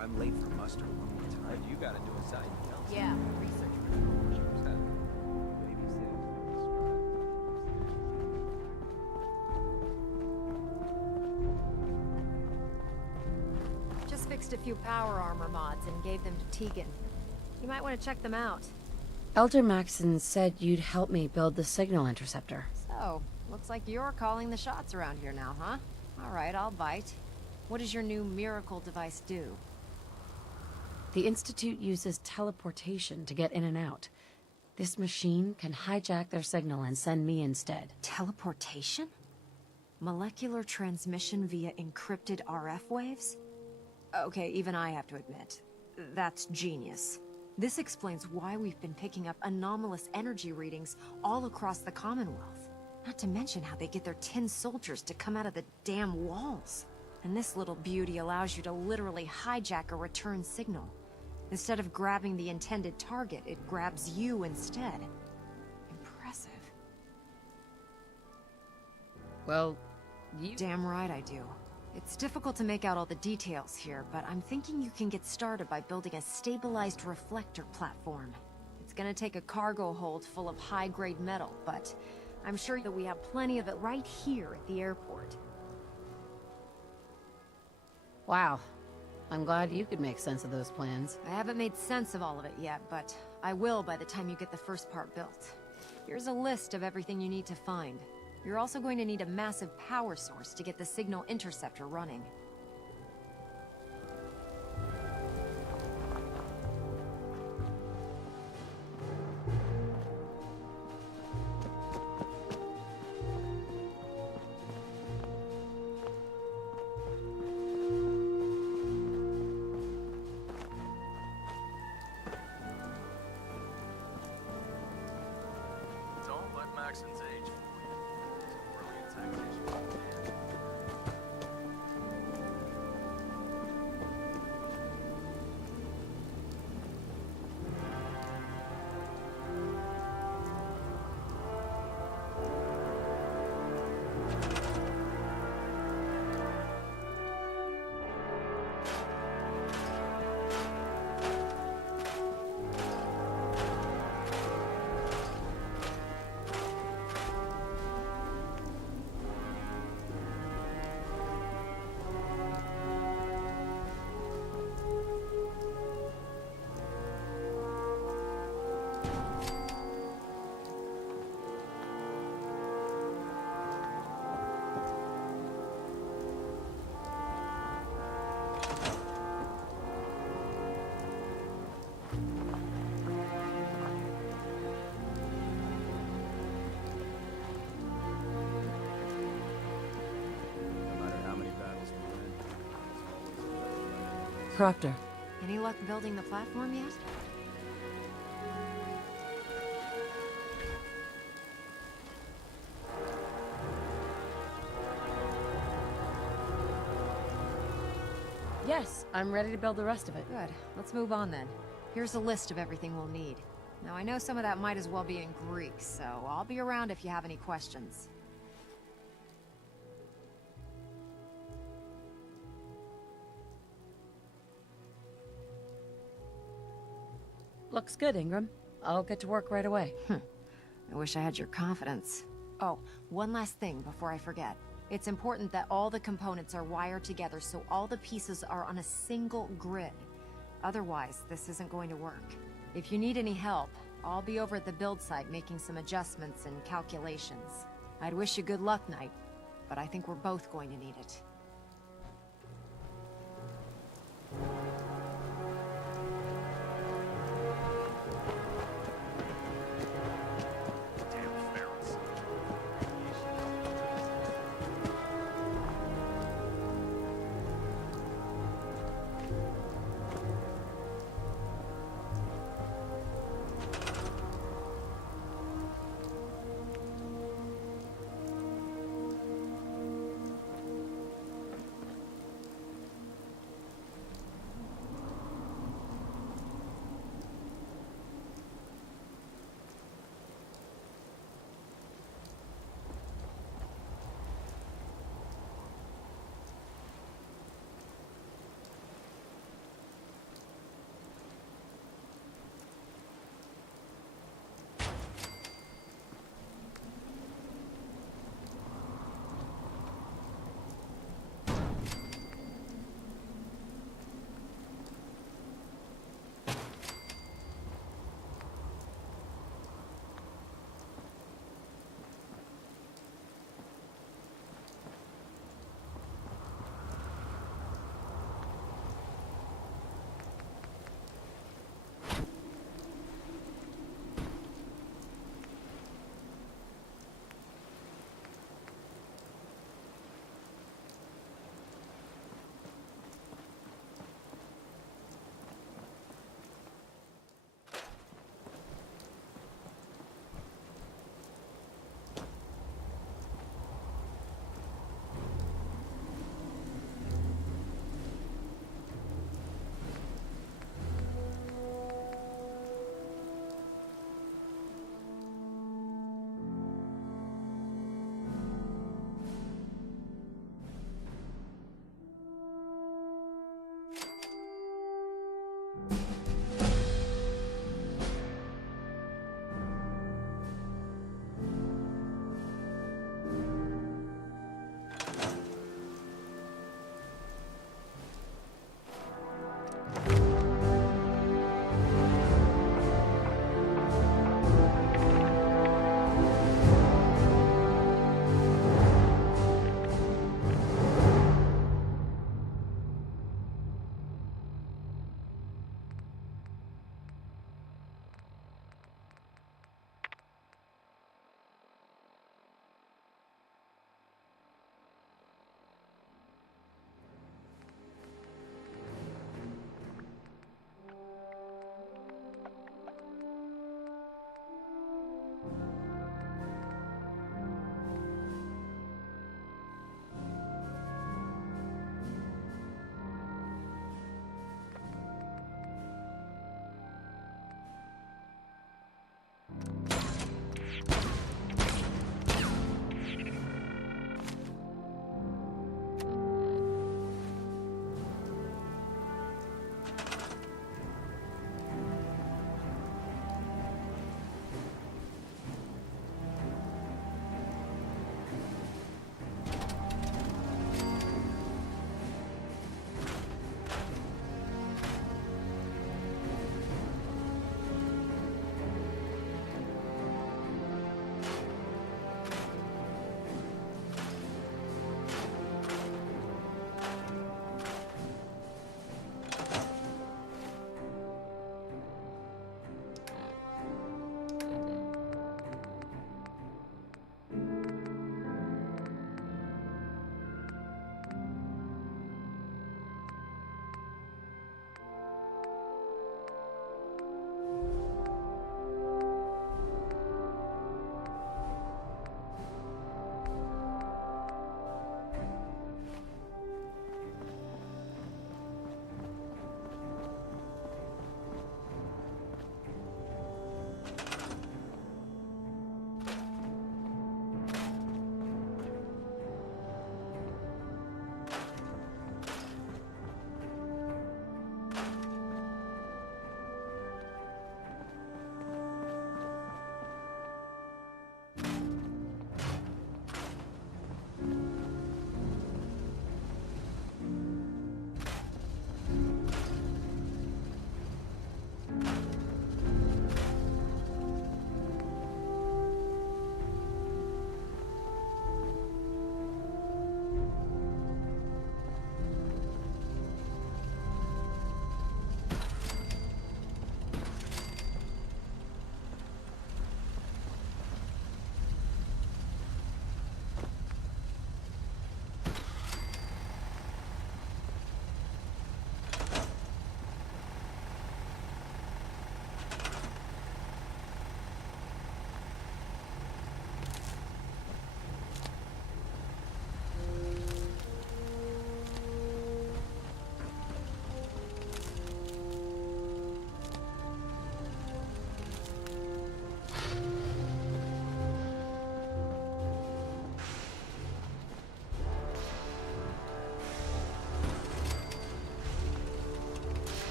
I'm late for muster one more time. You gotta do a side council. Yeah, research. Just fixed a few power armor mods and gave them to Tegan. You might want to check them out. Elder Maxon said you'd help me build the signal interceptor. So, looks like you're calling the shots around here now, huh? Alright, I'll bite. What does your new miracle device do? The Institute uses teleportation to get in and out. This machine can hijack their signal and send me instead. Teleportation? Molecular transmission via encrypted RF waves? Okay, even I have to admit, that's genius. This explains why we've been picking up anomalous energy readings all across the Commonwealth. Not to mention how they get their tin soldiers to come out of the damn walls. And this little beauty allows you to literally hijack a return signal. Instead of grabbing the intended target, it grabs you instead. Impressive. Well, you... Damn right I do. It's difficult to make out all the details here, but I'm thinking you can get started by building a stabilized reflector platform. It's gonna take a cargo hold full of high-grade metal, but I'm sure that we have plenty of it right here at the airport. Wow. I'm glad you could make sense of those plans. I haven't made sense of all of it yet, but I will by the time you get the first part built. Here's a list of everything you need to find. You're also going to need a massive power source to get the signal interceptor running. Don't let Maxon's age fool you. He's a brilliant tactician. No matter how many battles we win, it's always a fight. Proctor, Any luck building the platform yet? yes, I'm ready to build the rest of it. Good. Let's move on then. Here's a list of everything we'll need. Now, I know some of that might as well be in Greek, so I'll be around if you have any questions. Looks good, Ingram. I'll get to work right away. I wish I had your confidence. Oh, one last thing before I forget. It's important that all the components are wired together so all the pieces are on a single grid. Otherwise, this isn't going to work. If you need any help, I'll be over at the build site making some adjustments and calculations. I'd wish you good luck, Knight, but I think we're both going to need it. Damn ferrets.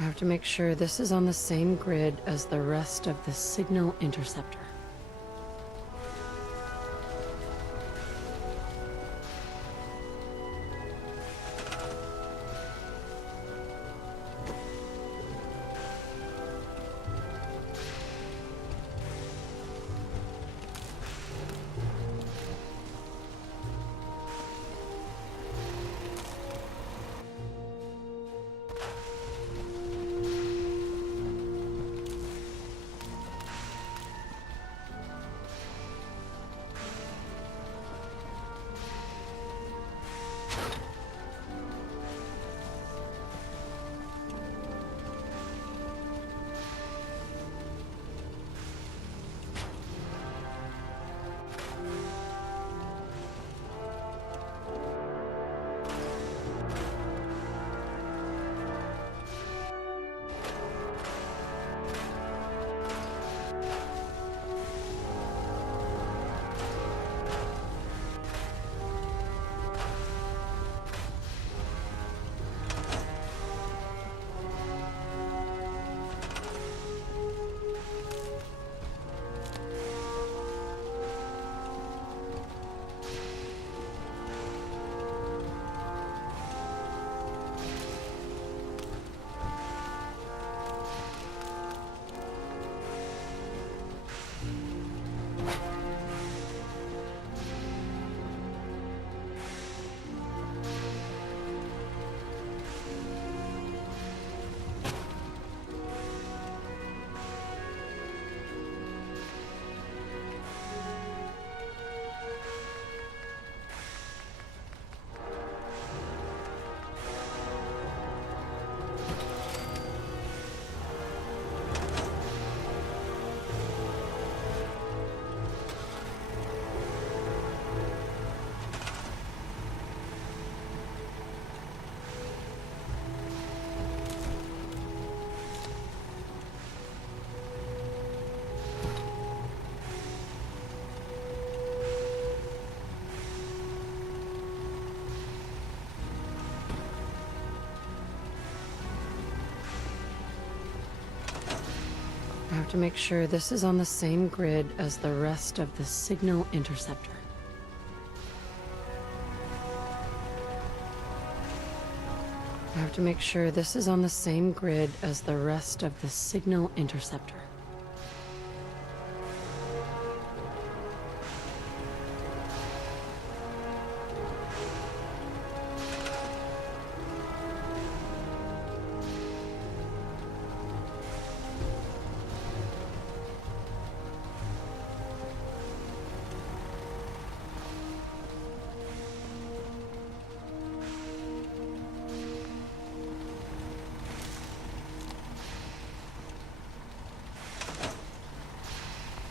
I have to make sure this is on the same grid as the rest of the signal interceptor. I have to make sure this is on the same grid as the rest of the signal interceptor. I have to make sure this is on the same grid as the rest of the signal interceptor.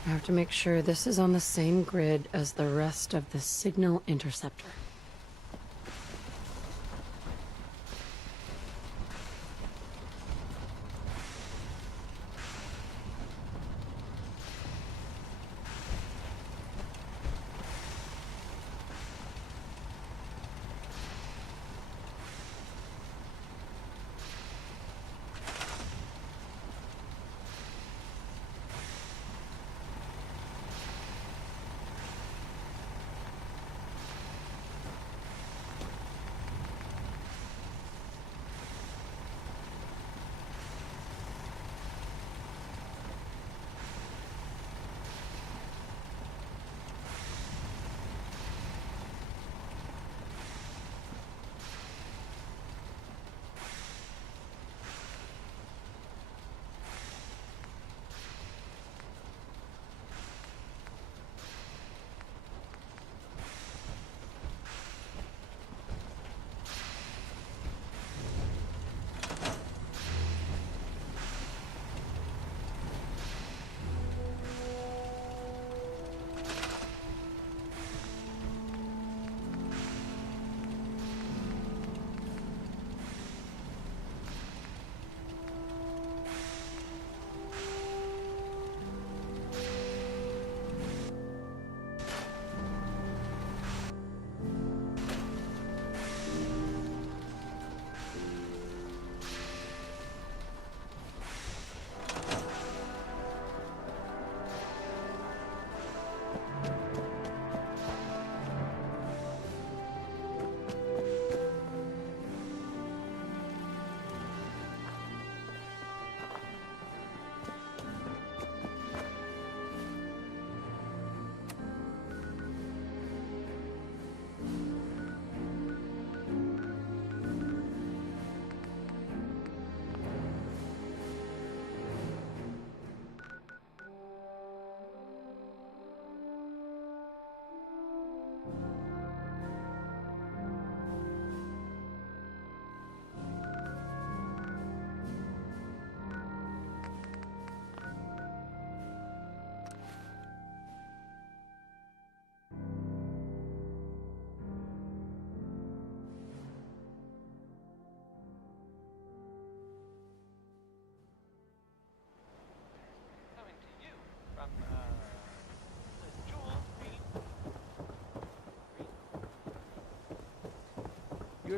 I have to make sure this is on the same grid as the rest of the signal interceptor.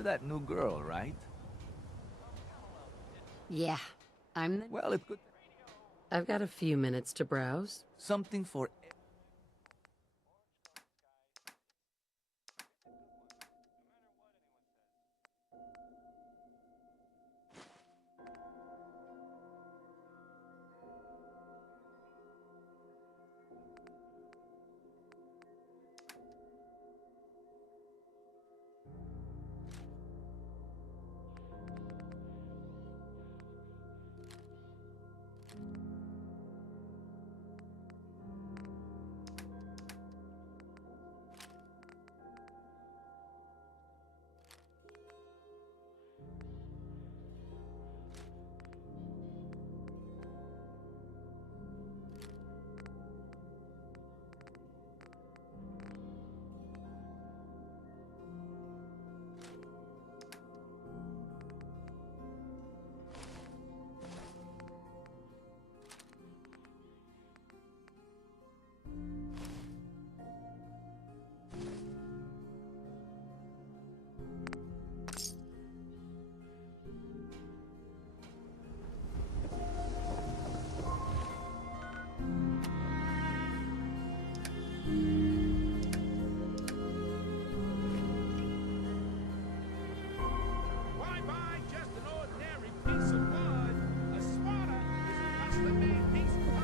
You're that new girl, right? Yeah, Well, it's good. I've got a few minutes to browse. Something for... Why buy just an ordinary piece of wood? A swatter is a custom-made piece of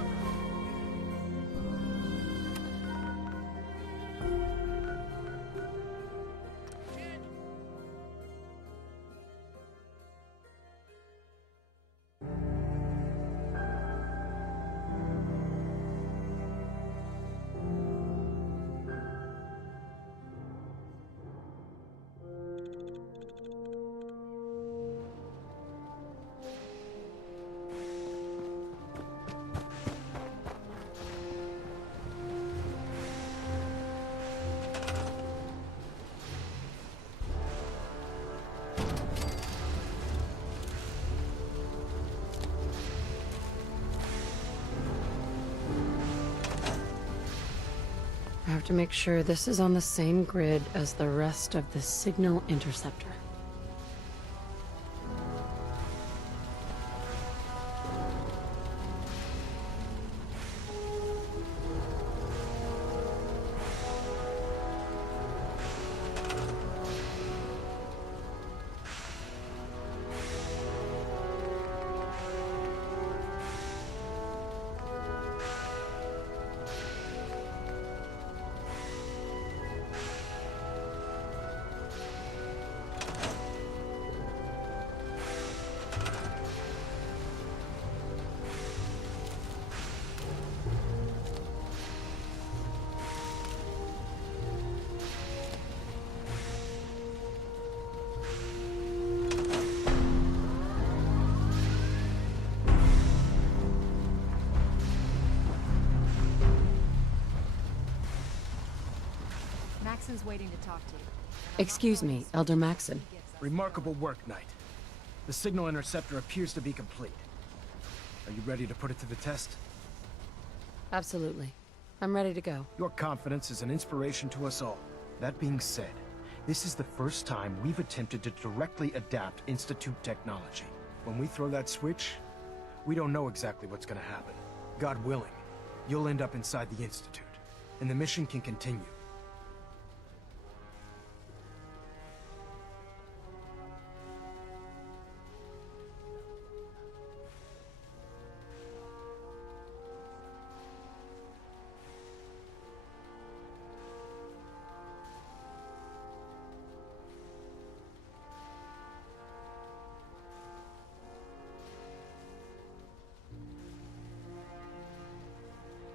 I have to make sure this is on the same grid as the rest of the signal interceptor. Maxon's waiting to talk to you. Excuse me, Elder Maxon. Remarkable work, Knight. The signal interceptor appears to be complete. Are you ready to put it to the test? Absolutely. I'm ready to go. Your confidence is an inspiration to us all. That being said, this is the first time we've attempted to directly adapt Institute technology. When we throw that switch, we don't know exactly what's gonna happen. God willing, you'll end up inside the Institute, and the mission can continue.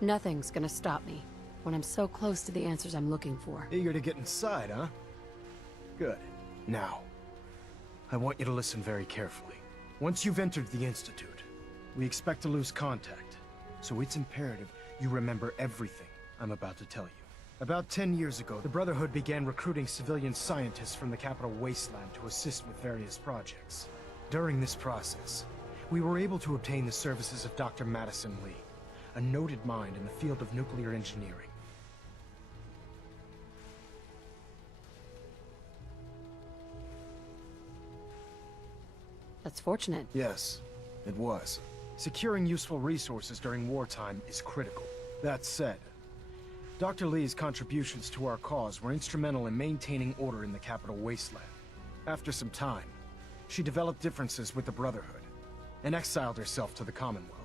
Nothing's gonna stop me when I'm so close to the answers I'm looking for. Eager to get inside, huh? Good. Now, I want you to listen very carefully. Once you've entered the Institute, we expect to lose contact, so it's imperative you remember everything I'm about to tell you. About 10 years ago, the Brotherhood began recruiting civilian scientists from the Capital Wasteland to assist with various projects. During this process, we were able to obtain the services of Dr. Madison Lee, a noted mind in the field of nuclear engineering. That's fortunate. Yes, it was. Securing useful resources during wartime is critical. That said, Dr. Lee's contributions to our cause were instrumental in maintaining order in the capital wasteland. After some time, she developed differences with the Brotherhood and exiled herself to the Commonwealth.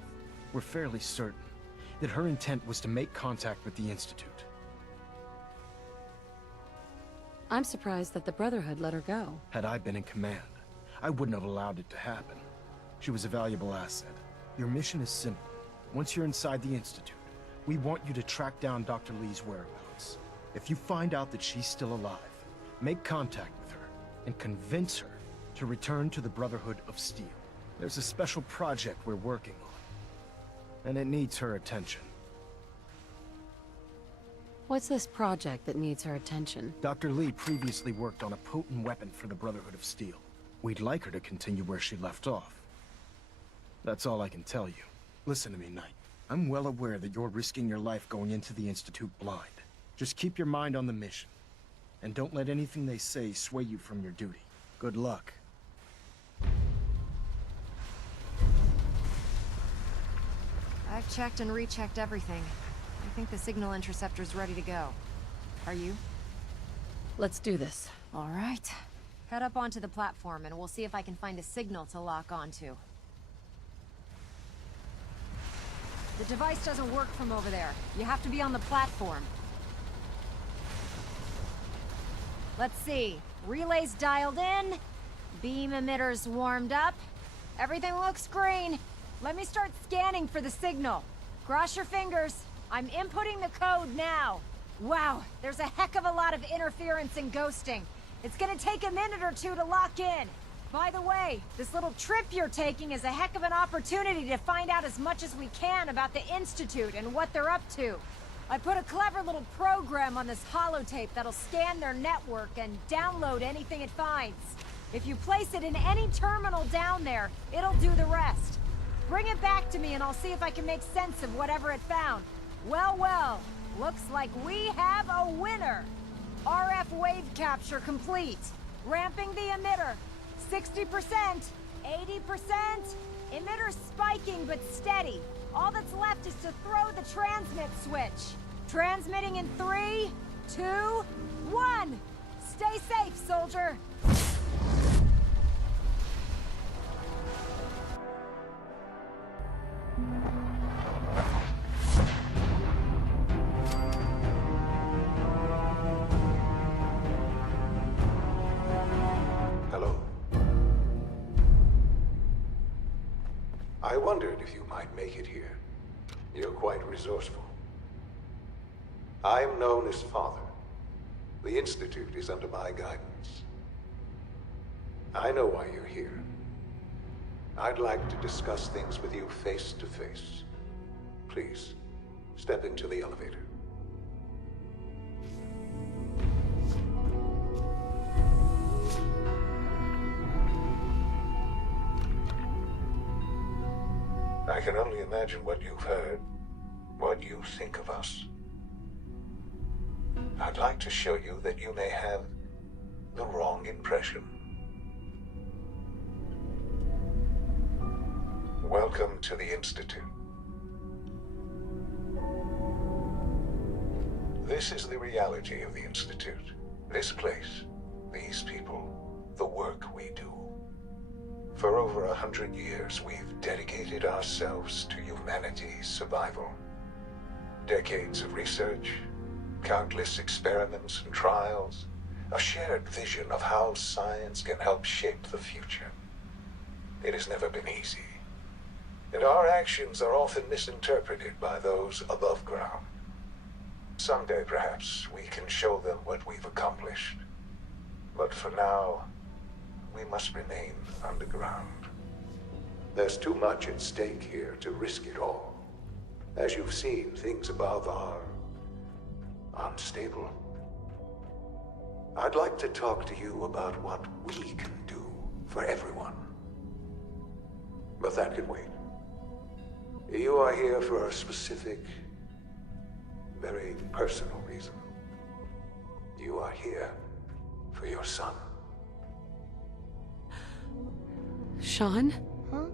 We're fairly certain that her intent was to make contact with the Institute. I'm surprised that the Brotherhood let her go. Had I been in command, I wouldn't have allowed it to happen. She was a valuable asset. Your mission is simple. Once you're inside the Institute, we want you to track down Dr. Lee's whereabouts. If you find out that she's still alive, make contact with her and convince her to return to the Brotherhood of Steel. There's a special project we're working on, and it needs her attention. What's this project that needs her attention? Dr. Lee previously worked on a potent weapon for the Brotherhood of Steel. We'd like her to continue where she left off. That's all I can tell you. Listen to me, Knight. I'm well aware that you're risking your life going into the Institute blind. Just keep your mind on the mission. And don't let anything they say sway you from your duty. Good luck. I've checked and rechecked everything. I think the signal interceptor's ready to go. Are you? Let's do this. All right. Head up onto the platform and we'll see if I can find a signal to lock onto. The device doesn't work from over there. You have to be on the platform. Let's see. Relays dialed in. Beam emitters warmed up. Everything looks green. Let me start scanning for the signal. Cross your fingers. I'm inputting the code now. Wow, there's a heck of a lot of interference and ghosting. It's gonna take a minute or two to lock in. By the way, this little trip you're taking is a heck of an opportunity to find out as much as we can about the Institute and what they're up to. I put a clever little program on this holotape that'll scan their network and download anything it finds. If you place it in any terminal down there, it'll do the rest. Bring it back to me and I'll see if I can make sense of whatever it found. Well, well, looks like we have a winner. RF wave capture complete. Ramping the emitter. 60%, 80%. Emitter spiking but steady. All that's left is to throw the transmit switch. Transmitting in 3, 2, 1. Stay safe, soldier. Hello. I wondered if you might make it here. You're quite resourceful. I'm known as Father. The Institute is under my guidance. I know why you're here. I'd like to discuss things with you face to face. Please, step into the elevator. I can only imagine what you've heard, what you think of us. I'd like to show you that you may have the wrong impression. Welcome to the Institute. This is the reality of the Institute. This place, these people, the work we do. For over 100 years, we've dedicated ourselves to humanity's survival. Decades of research, countless experiments and trials, a shared vision of how science can help shape the future. It has never been easy, and our actions are often misinterpreted by those above ground. Someday, perhaps, we can show them what we've accomplished. But for now, we must remain underground. There's too much at stake here to risk it all. As you've seen, things above are unstable. I'd like to talk to you about what we can do for everyone. But that can wait. You are here for a specific, very personal reason. You are here for your son. Sean? Huh?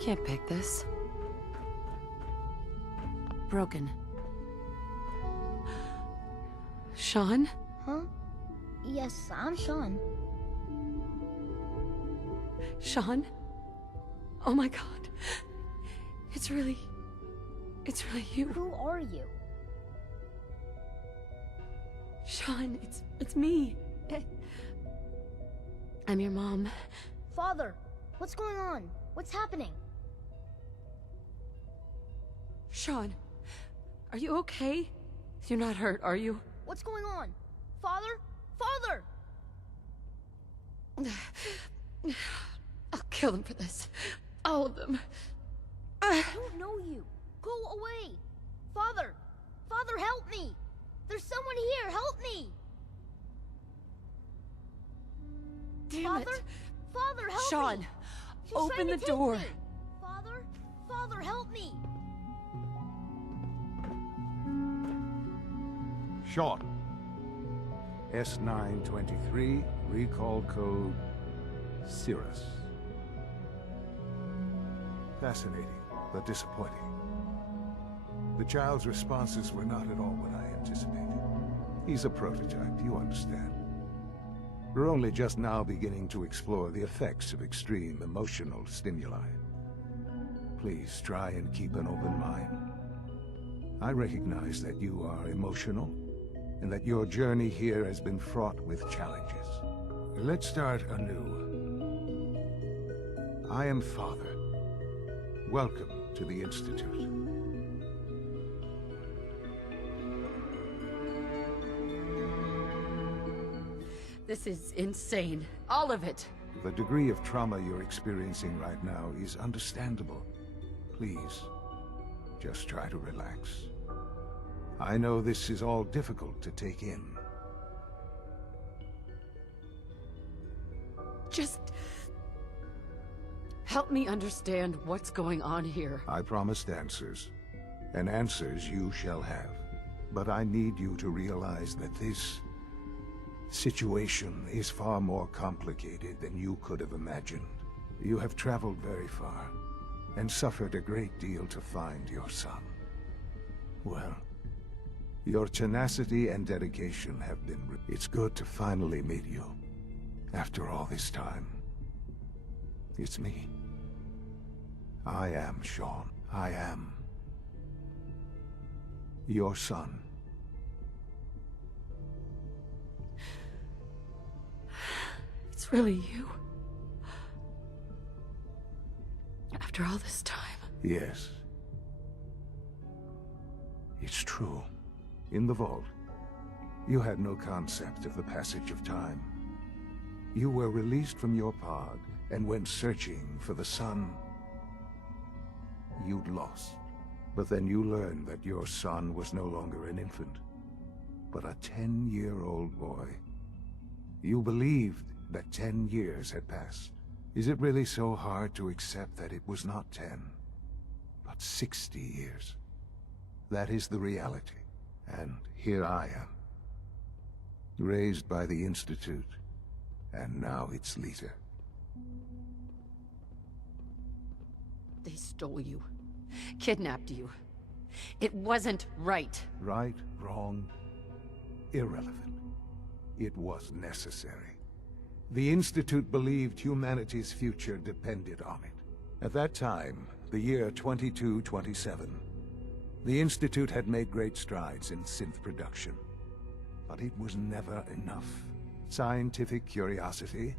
Can't pick this. Broken. Sean? Huh? Yes, I'm Sean. Sean? Oh my god. It's really you. Who are you? Sean, it's me. I'm your mom. Father, what's going on? What's happening? Sean, are you okay? You're not hurt, are you? What's going on? Father? Father! I'll kill them for this. All of them. I don't know you. Go away. Father! Father, help me! There's someone here, help me! Damn Father? it. Father, help Sean, me! She's open trying to the take door. me. Father? Father, help me! Sean. S923, recall code Cirrus. Fascinating, but disappointing. The child's responses were not at all what I anticipated. He's a prototype, you understand. We're only just now beginning to explore the effects of extreme emotional stimuli. Please try and keep an open mind. I recognize that you are emotional, and that your journey here has been fraught with challenges. Let's start anew. I am Father. Welcome to the Institute. This is insane. All of it. The degree of trauma you're experiencing right now is understandable. Please, just try to relax. I know this is all difficult to take in. Just help me understand what's going on here. I promised answers, and answers you shall have. But I need you to realize that this situation is far more complicated than you could have imagined. You have traveled very far, and suffered a great deal to find your son. Well, your tenacity and dedication have been... It's good to finally meet you. After all this time. It's me. I am Sean. I am your son. It's really you. After all this time. Yes. It's true. In the vault, you had no concept of the passage of time. You were released from your pod and went searching for the son you'd lost. But then you learned that your son was no longer an infant, but a 10-year-old boy. You believed that 10 years had passed. Is it really so hard to accept that it was not 10, but 60 years? That is the reality. And here I am, raised by the Institute, and now its leader. They stole you. Kidnapped you. It wasn't right. Right, wrong, irrelevant. It was necessary. The Institute believed humanity's future depended on it. At that time, the year 2227, the Institute had made great strides in synth production. But it was never enough. Scientific curiosity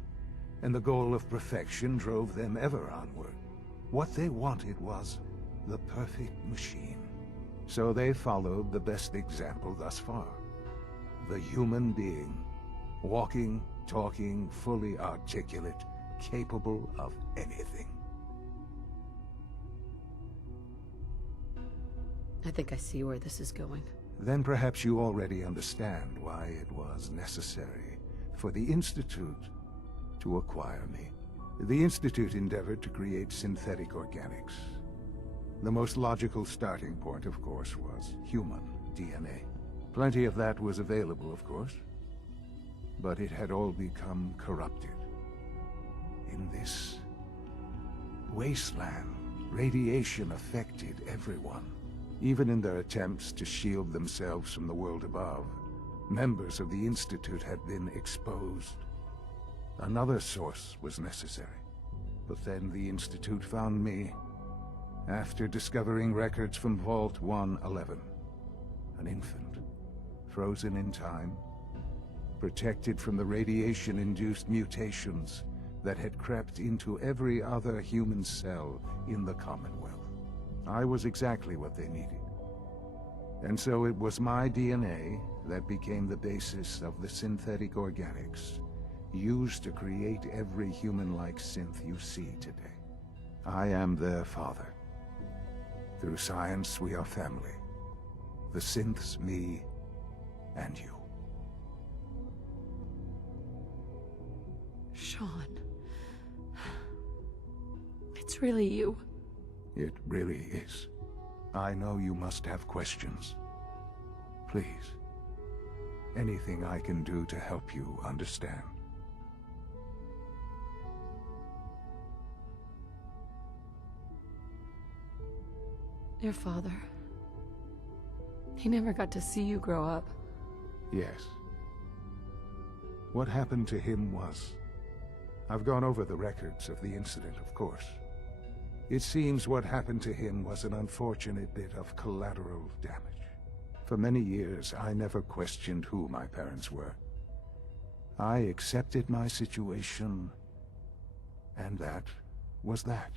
and the goal of perfection drove them ever onward. What they wanted was the perfect machine. So they followed the best example thus far. The human being. Walking, talking, fully articulate, capable of anything. I think I see where this is going. Then perhaps you already understand why it was necessary for the Institute to acquire me. The Institute endeavored to create synthetic organics. The most logical starting point, of course, was human DNA. Plenty of that was available, of course. But it had all become corrupted. In this wasteland, radiation affected everyone. Even in their attempts to shield themselves from the world above, members of the Institute had been exposed. Another source was necessary. But then the Institute found me after discovering records from Vault 111. An infant, frozen in time, protected from the radiation-induced mutations that had crept into every other human cell in the Commonwealth. I was exactly what they needed. And so it was my DNA that became the basis of the synthetic organics used to create every human-like synth you see today. I am their father. Through science, we are family. The synths, me, and you. Sean. It's really you. It really is. I know you must have questions. Please. Anything I can do to help you understand. Your father. He never got to see you grow up. Yes. What happened to him was... I've gone over the records of the incident, of course. It seems what happened to him was an unfortunate bit of collateral damage. For many years, I never questioned who my parents were. I accepted my situation, and that was that.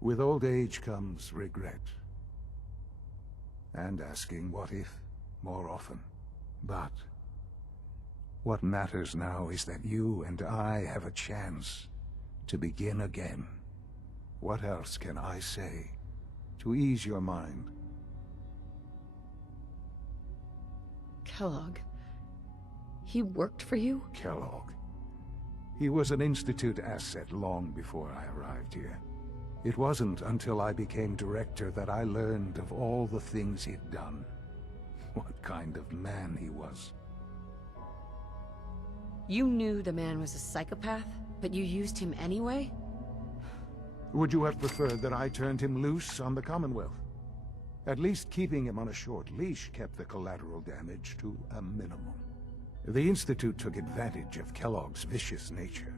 With old age comes regret. And asking what if more often. But what matters now is that you and I have a chance to begin again. What else can I say to ease your mind? Kellogg. He worked for you? Kellogg. He was an Institute asset long before I arrived here. It wasn't until I became director that I learned of all the things he'd done. What kind of man he was. You knew the man was a psychopath, but you used him anyway? Would you have preferred that I turned him loose on the Commonwealth? At least keeping him on a short leash kept the collateral damage to a minimum. The Institute took advantage of Kellogg's vicious nature.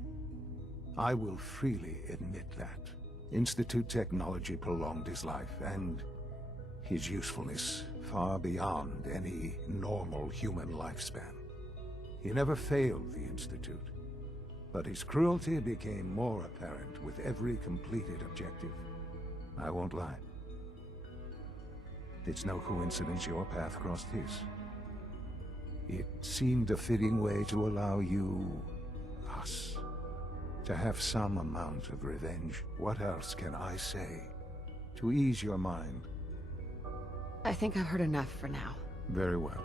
I will freely admit that. Institute technology prolonged his life, and his usefulness far beyond any normal human lifespan. He never failed the Institute, but his cruelty became more apparent with every completed objective. I won't lie. It's no coincidence your path crossed his. It seemed a fitting way to allow you, us, to have some amount of revenge. What else can I say to ease your mind? I think I've heard enough for now. Very well.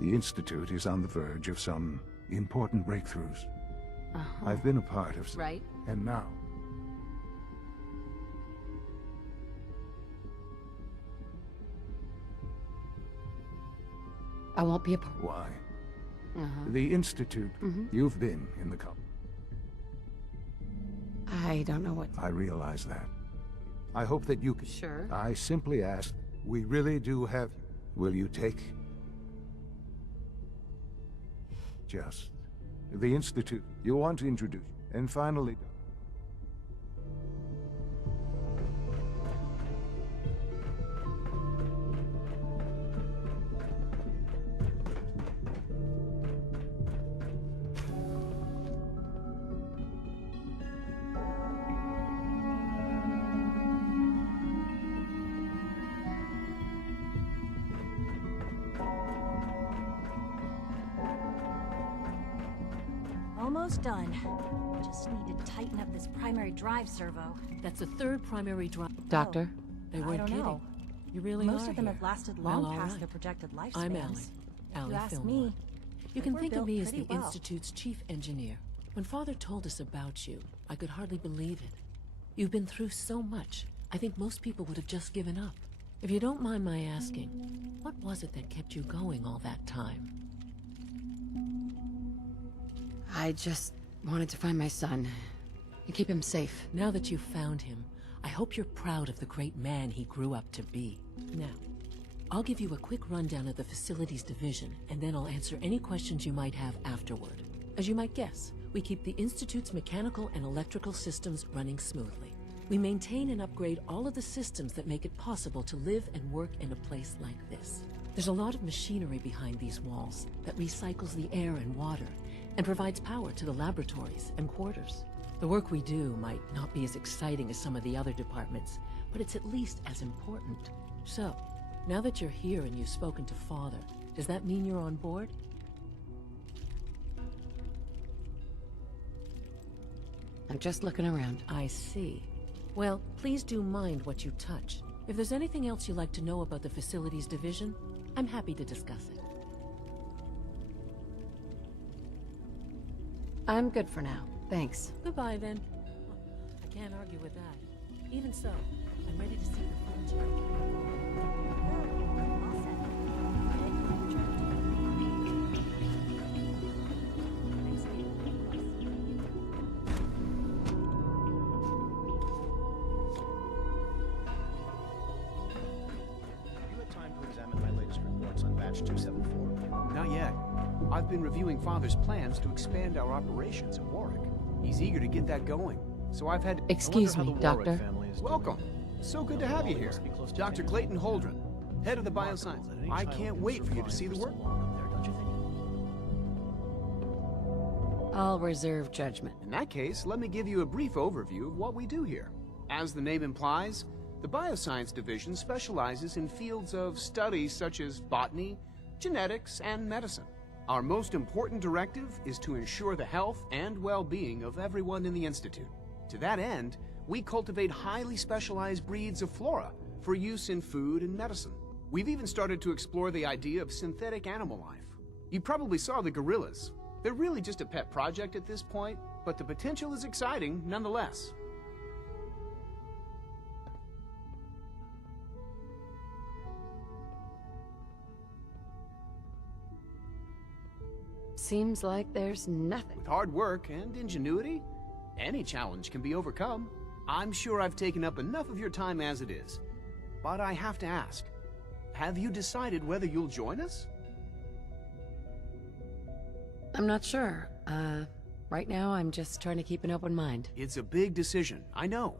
The Institute is on the verge of some important breakthroughs. I've been a part of some, Right. and now... I won't be a part. Why? The Institute, you've been in the company. I don't know what... I realize that. I hope that you can... Sure. I simply ask, we really do have... Will you take... Just... The Institute, you want to introduce... And finally... Almost done. Just need to tighten up this primary drive servo. That's the third primary drive. Doctor? They I weren't don't kidding. know. You really Most are of them here. have lasted Well, long all past right. their projected lifespans. I'm Allie. If Allie you ask Fillmore. me, You can we're think of built me as the pretty well. Institute's chief engineer. When Father told us about you, I could hardly believe it. You've been through so much. I think most people would have just given up. If you don't mind my asking, what was it that kept you going all that time? I just wanted to find my son and keep him safe. Now that you've found him, I hope you're proud of the great man he grew up to be. Now, I'll give you a quick rundown of the Facilities Division, and then I'll answer any questions you might have afterward. As you might guess, we keep the Institute's mechanical and electrical systems running smoothly. We maintain and upgrade all of the systems that make it possible to live and work in a place like this. There's a lot of machinery behind these walls that recycles the air and water and provides power to the laboratories and quarters. The work we do might not be as exciting as some of the other departments, but it's at least as important. So, now that you're here and you've spoken to Father, does that mean you're on board? I'm just looking around. I see. Well, please do mind what you touch. If there's anything else you'd like to know about the Facilities Division, I'm happy to discuss it. I'm good for now. Thanks. Goodbye, then. I can't argue with that. Even so, I'm ready to see the furniture. You had time to examine my latest reports on Batch 274. Not yet. I've been reviewing Father's plans to expand our operations at Warwick. He's eager to get that going, so I've had... Excuse me, Doctor. Welcome. So good to have you here. Dr. Clayton Holdren, head of the Bioscience. I can't wait for you to see the work. I'll reserve judgment. In that case, let me give you a brief overview of what we do here. As the name implies, the Bioscience Division specializes in fields of study such as botany, genetics, and medicine. Our most important directive is to ensure the health and well-being of everyone in the Institute. To that end, we cultivate highly specialized breeds of flora for use in food and medicine. We've even started to explore the idea of synthetic animal life. You probably saw the gorillas. They're really just a pet project at this point, but the potential is exciting nonetheless. Seems like there's nothing. With hard work and ingenuity, any challenge can be overcome. I'm sure I've taken up enough of your time as it is. But I have to ask, have you decided whether you'll join us? I'm not sure. Right now I'm just trying to keep an open mind. It's a big decision, I know.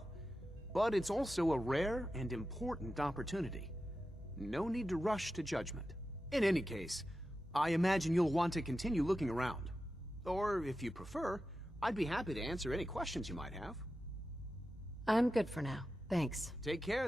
But it's also a rare and important opportunity. No need to rush to judgment. In any case, I imagine you'll want to continue looking around. Or, if you prefer, I'd be happy to answer any questions you might have. I'm good for now. Thanks. Take care.